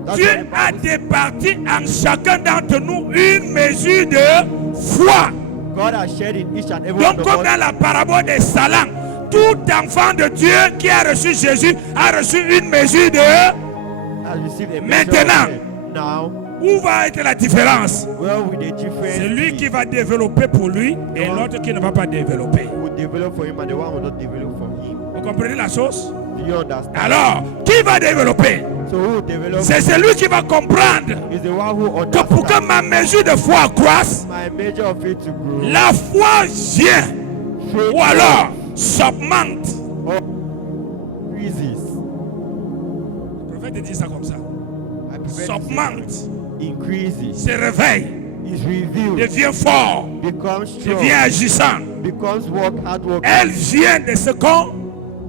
That's Dieu what the a Bible départi en chacun d'entre nous une mesure de foi. God has shared in each and every one Donc of comme us. dans la parabole des salants, tout enfant de Dieu qui a reçu Jésus a reçu une mesure de... Has received a measure Maintenant. of faith. Now, Où va être la différence? well, with the difference, Celui qui va développer pour lui et l'autre qui ne va pas développer. will develop for him and the one will not develop for him. Vous comprenez la chose? Do you understand? Alors, qui va développer? So who will develop C'est celui qui va comprendre is the one who que pour que understands ma mesure de foi croisse, my measure of faith to grow. la foi vient Faith ou alors s'augmente. increases. Le prophète dit ça comme ça. I prefer to say S'augmente, increases. se réveille, Is revealed. devient fort, Becomes strong. devient agissant. Becomes hard work. Elle vient de ce qu'on...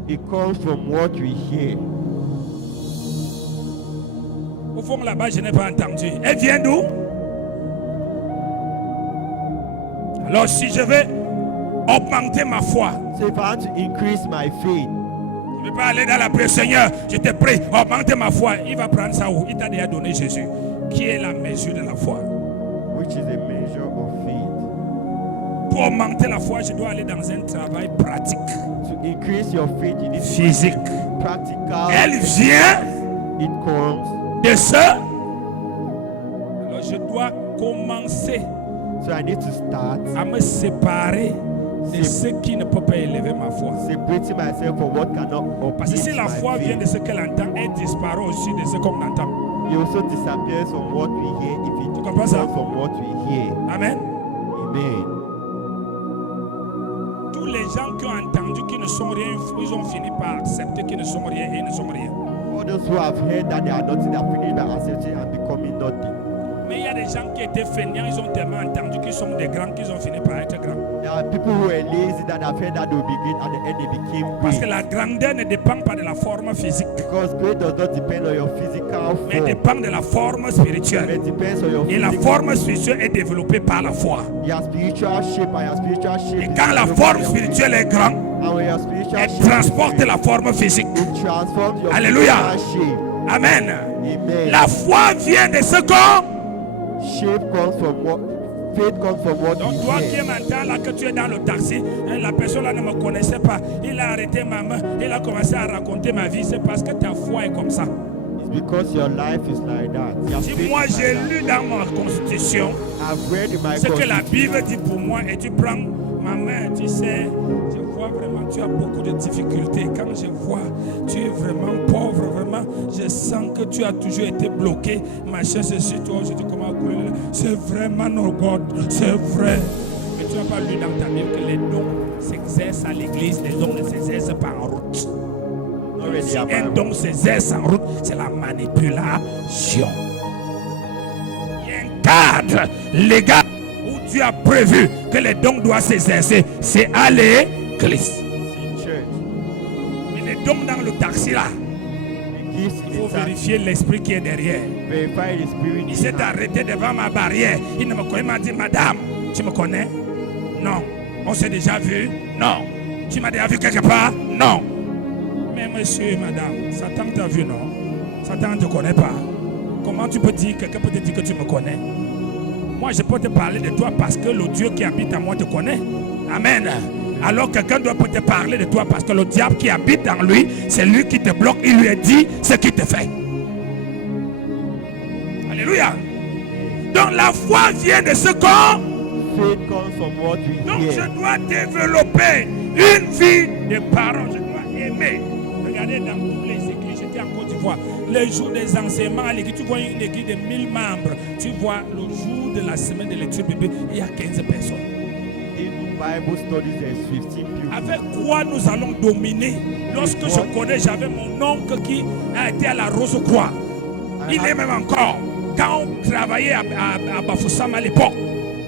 It comes from what we hear. Au fond là-bas, je n'ai pas entendu. Elle vient d'où? Alors si je vais augmenter ma foi, So if I want to increase my faith, je ne vais pas aller dans la prière, Seigneur, je te prie, augmente ma foi. Il va prendre ça où? Il t'a déjà donné Jésus, qui est la mesure de la foi. which is a measure of faith. Pour augmenter la foi, je dois aller dans un travail pratique, To increase your faith, you need to physique. practical. Elle vient It comes. de ce. Alors je dois commencer So I need to start à me séparer de ce qui ne peut pas élever ma foi. separating myself from what cannot Parce que si uplift la my foi vient faith. de ce qu'elle entend, elle disparaît aussi de ce qu'on entend. It also disappears from what we hear if it Tu comes comprends ça? from what we hear. Amen. Amen. Tous les gens qui ont entendu qu'ils ne sont rien, ils ont fini par accepter qu'ils ne sont rien et ils ne sont rien. All those who have heard that they are nothing are finished by accepting and becoming nothing. Mais il y a des gens qui étaient feignants, ils ont tellement entendu qu'ils sont des grands qu'ils ont fini par être grands. There are people who were lazy that have heard that they will be great, at the end they became Parce que great. la grandeur ne dépend pas de la forme physique, Because great does not depend on your physical mais form, dépend de la forme spirituelle. it depends on your Et la physical forme spirituelle est développée par la foi. your spiritual shape, and your spiritual shape Et is quand la developed forme by your spirituelle est grande, faith. And when your spiritual elle shape is transporte great, la forme physique. it transforms your Alléluia. physical shape. Amen. Amen. La foi vient de ce qu'on... Shape comes from what, faith comes from what Donc we toi qui hear. m'entends là, que tu es dans le taxi, hein, la personne là ne me connaissait pas, il a arrêté ma main, il a commencé à raconter ma vie, c'est parce que ta foi est comme ça. It's because your life is like that. Your Si faith moi is j'ai like that. lu dans ma constitution I've read in my ce que la constitution. Bible dit pour moi et tu prends ma main, tu sais, je vois vraiment tu as beaucoup de difficultés. Quand je vois tu es vraiment pauvre, vraiment, je sens que tu as toujours été bloqué. Ma chair c'est sur toi, je dis comment couler. C'est vraiment no God, c'est vrai. Mais tu n'as pas lu dans ta Bible que les dons s'exercent à l'église, les dons ne s'exercent pas en route. Already Si un about- don s'exerce en route, c'est la manipulation. Il y a un cadre légal où Dieu a prévu que les dons doivent s'exercer. C'est à l'église. in church. Mais les dons dans le taxi là, The gifts il in faut the tax, vérifier l'esprit qui est derrière. verify the spirit. Il in s'est us. arrêté devant ma barrière. Il ne me connaît pas. Il m'a dit, madame, tu me connais? Non. On s'est déjà vu? Non. Tu m'as déjà vu quelque part? Non. Mais monsieur et madame, Satan t'a vu, non? Satan ne te connaît pas. Comment tu peux dire, quelqu'un peut te dire que tu me connais? Moi, je peux te parler de toi parce que le Dieu qui habite en moi te connaît. Amen. Alors quelqu'un doit peut te parler de toi parce que le diable qui habite en lui, c'est lui qui te bloque. Il lui a dit ce qu'il te fait. Alléluia. Donc la foi vient de ce qu'on... Faith comes from what we Donc hear. je dois développer une vie de parole. Je dois aimer. Regardez dans toutes les églises, j'étais en Côte d'Ivoire. Les jours des enseignements à l'église, tu vois une église de 1000 membres. Tu vois le jour de la semaine de lecture biblique, il y a 15 personnes. In Bible studies, there's 15 people. Avec quoi nous allons dominer? Lorsque je connais, j'avais mon oncle qui a été à la Rose-Croix. Il est même encore. Quand on travaillait à Bafoussam à l'époque,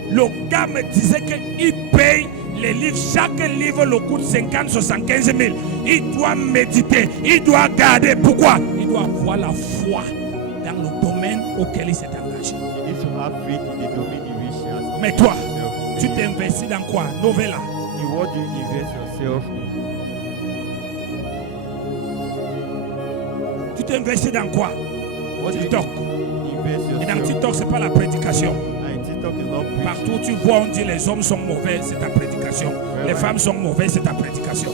le gars me disait qu'il paye les livres. Chaque livre le coûte 50-75 000. Il doit méditer, il doit garder. Pourquoi? Il doit avoir la foi dans le domaine auquel il s'est engagé. You need to have faith in the domain in which he has Mais toi, yourself. tu t'investis dans quoi? Novella. In what do you invest yourself in? Tu t'investis dans quoi? What do you TikTok. invest Et dans yourself? TikTok, ce n'est pas la prédication. And TikTok is not preaching. Partout où tu vois, on dit les hommes sont mauvais, c'est ta prédication. Les femmes sont mauvaises, c'est ta prédication.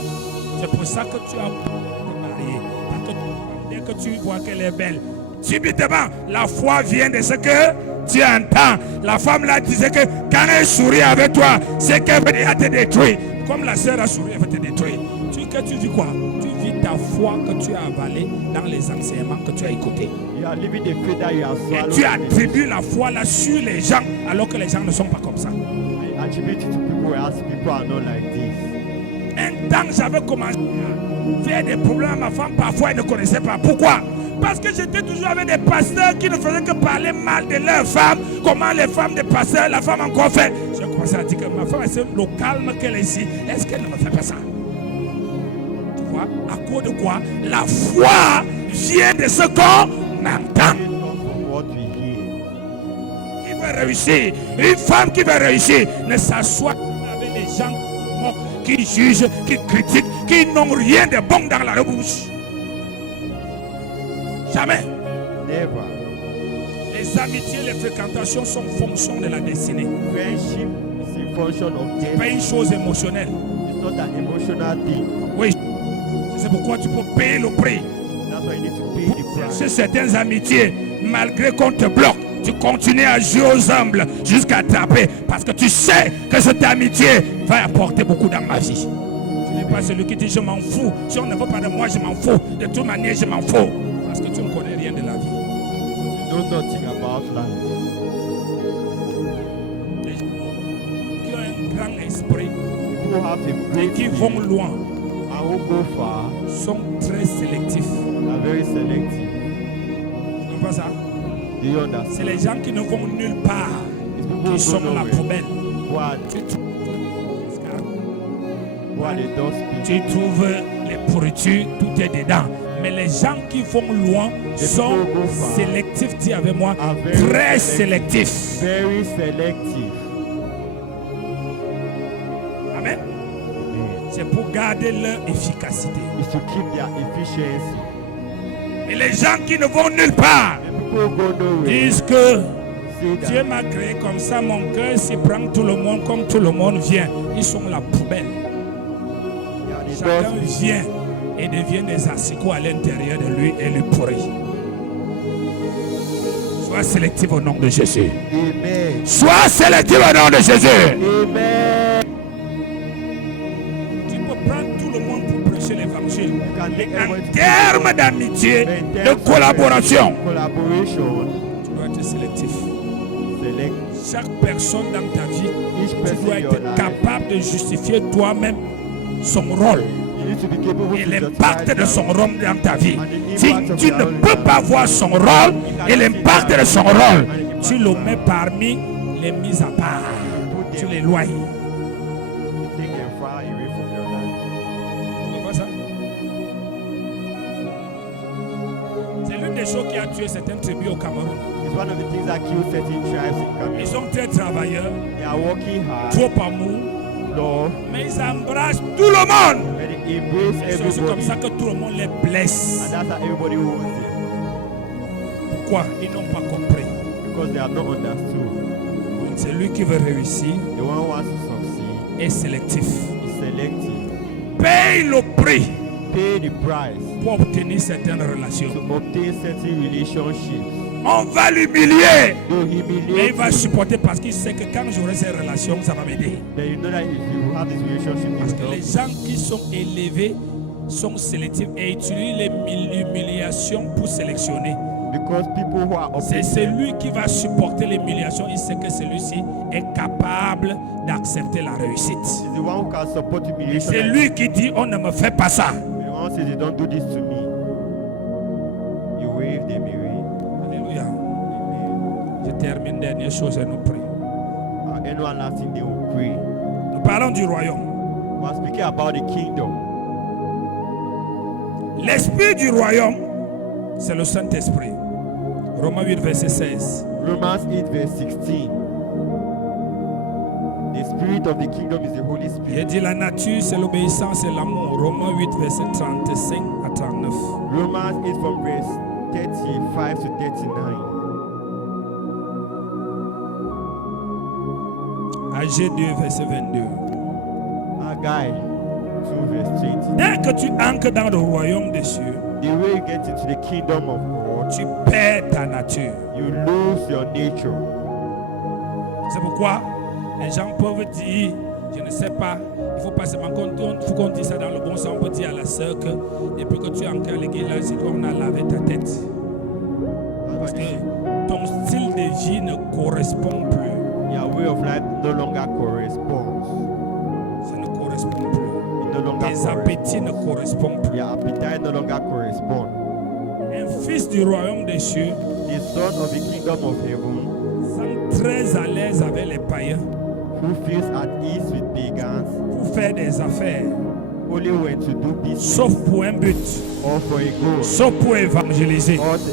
C'est pour ça que tu as te marier. Parce que dès que tu vois qu'elle est belle, subitement, la foi vient de ce que tu entends. La femme là disait que quand elle sourit avec toi, c'est qu'elle veut te détruire. Comme la sœur a souri, elle veut te détruire. Tu vis quoi? Tu vis ta foi que tu as avalée dans les enseignements que tu as écoutés. You are living the faith that you have Et swallowed. tu attribues la foi là sur les gens alors que les gens ne sont pas comme ça. I attribute it to people as people are not like this. Un temps, j'avais commencé à faire des problèmes à ma femme. Parfois, elle ne connaissait pas. Pourquoi? Parce que j'étais toujours avec des pasteurs qui ne faisaient que parler mal de leurs femmes. Comment les femmes des pasteurs, la femme encore fait. J'ai commencé à dire que ma femme, c'est le calme qu'elle est ici. Est-ce qu'elle ne me fait pas ça? Tu vois? À cause de quoi? La foi vient de ce qu'on entend. Faith comes from what we hear. Qui veut réussir? Une femme qui veut réussir ne s'assoit pas avec les gens qui moquent, qui jugent, qui critiquent, qui n'ont rien de bon dans la bouche. Jamais. Never. Les amitiés, les fréquentations sont fonction de la destinée. Friendship is a function of C'est death. pas une chose émotionnelle. It's not an emotional thing. Oui. C'est pourquoi tu peux payer le prix. That's why you need to pay the price. Sur certaines amitiés, malgré qu'on te bloque, tu continues à jouer aux humbles jusqu'à attraper. Parce que tu sais que cette amitié va apporter beaucoup dans ma vie. Tu n'es pas celui qui dit je m'en fous. Si on ne veut pas de moi, je m'en fous. De toute manière, je m'en fous. Parce que tu ne connais rien de la vie. You know nothing about life. Les gens qui ont un grand esprit People who have a et great qui spirit vont loin and who go far sont très sélectifs. are very selective. Tu comprends ça? Do you understand? C'est les gens qui ne vont nulle part It's people who qui sont don't know la where. poubelle. Who are the dustbin. Tu trouves les pourritures, tout est dedans. Mais les gens qui vont loin sont sélectifs, dis avec moi, très sélectifs. Very selective. Amen. Amen. C'est pour garder leur efficacité. It's to keep their efficiency. Et les gens qui ne vont nulle part The people who go nowhere disent que say Dieu that m'a créé comme ça, mon cœur, s'il prend tout le monde comme tout le monde vient. Ils sont la poubelle. they are the Chacun dustbin. vient et devient des asticots à l'intérieur de lui et lui pourrit. Sois sélectif au nom de Jésus. Amen. Sois sélectif au nom de Jésus. Amen. Tu peux prendre tout le monde pour prêcher l'évangile. You can take En everyone to termes d'amitié, but in de terms of collaboration, collaboration, tu dois être sélectif. select Chaque personne dans ta vie, each tu person dois in your être life. capable de justifier toi-même son rôle You need to be capable et to l'impact justify de son rôle dans ta vie. And the Si impact of tu your ne own peux life. pas voir son rôle et l'impact de son rôle, tu le mets parmi les mises à part. Tu l'éloignes. You take them far away from your life. Tu vois ça? C'est l'une des choses qui a tué certaines tribus au Cameroun. It's one of the things that kill certain tribes in Cameroon. Ils sont très travailleurs, They are working hard, trop amour, Lord, mais ils embrassent tout le monde. and they embrace C'est aussi comme everybody. ça que tout le monde les blesse. And that's how everybody owns them. Pourquoi? Ils n'ont pas compris. Because they have not understood. C'est lui qui veut réussir The one who wants to succeed est sélectif. is selective. Paye le prix Pay the price pour obtenir certaines relations. to obtain certain relationships. On va l'humilier, Though mais il humiliate va you, supporter parce qu'il sait que quand j'aurai ces relations, ça va m'aider. then you know that if you have this relationship, Parce it que will les help. gens qui sont élevés sont sélectifs et utilisent l'humiliation pour sélectionner. Because people who are C'est uplifted, celui qui va supporter l'humiliation. Il sait que celui-ci est capable d'accepter la réussite. is the one who can support humiliation. C'est lui qui dit on ne me fait pas ça. The one who says they don't do this to me. You wave them away. Alléluia. Amen. Je termine dernière chose et nous prions. Anyone lasting, they will pray. Nous parlons du royaume. We are speaking about the kingdom. L'esprit du royaume, c'est le Saint-Esprit. Romains 8, verset 16. Romans 8 verse 16. The spirit of the kingdom is the Holy Il Spirit. dit la nature, c'est l'obéissance et l'amour. Romains 8, verset 35 à 39. Romans 8 from verse 35 to 39. Agé 2, verset 22. Haggai 2 verse 20. Dès que tu entres dans le royaume des cieux, The way you get into the kingdom of God, tu perds ta nature. you lose your nature. C'est pourquoi les gens peuvent dire, je ne sais pas, il faut pas seulement faut qu'on dise ça dans le bon sens. On peut dire à la sœur que depuis que tu es entré à l'église, là, c'est qu'on a lavé ta tête. Parce que ton style de vie ne correspond plus. Your way of life no longer corresponds. Ça ne correspond plus. It no longer Tes appétits ne corresponds. correspondent plus. Your appetite no longer corresponds. Un fils du royaume des cieux The son of the kingdom of heaven, sent très à l'aise avec les païens who feels at ease with pagans, pour faire des affaires, only when to do business sauf pour un but, or for a goal sauf pour évangéliser. or to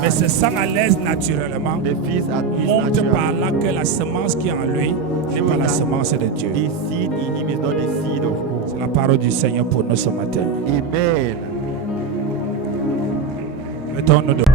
Mais se evangelize. sent à l'aise naturellement. The feels at ease Montre par naturally. là que la semence qui est en lui n'est pas la semence de Dieu. The seed in him is not the seed of God. C'est la parole du Seigneur pour nous ce matin. Amen. Mettons-nous debout.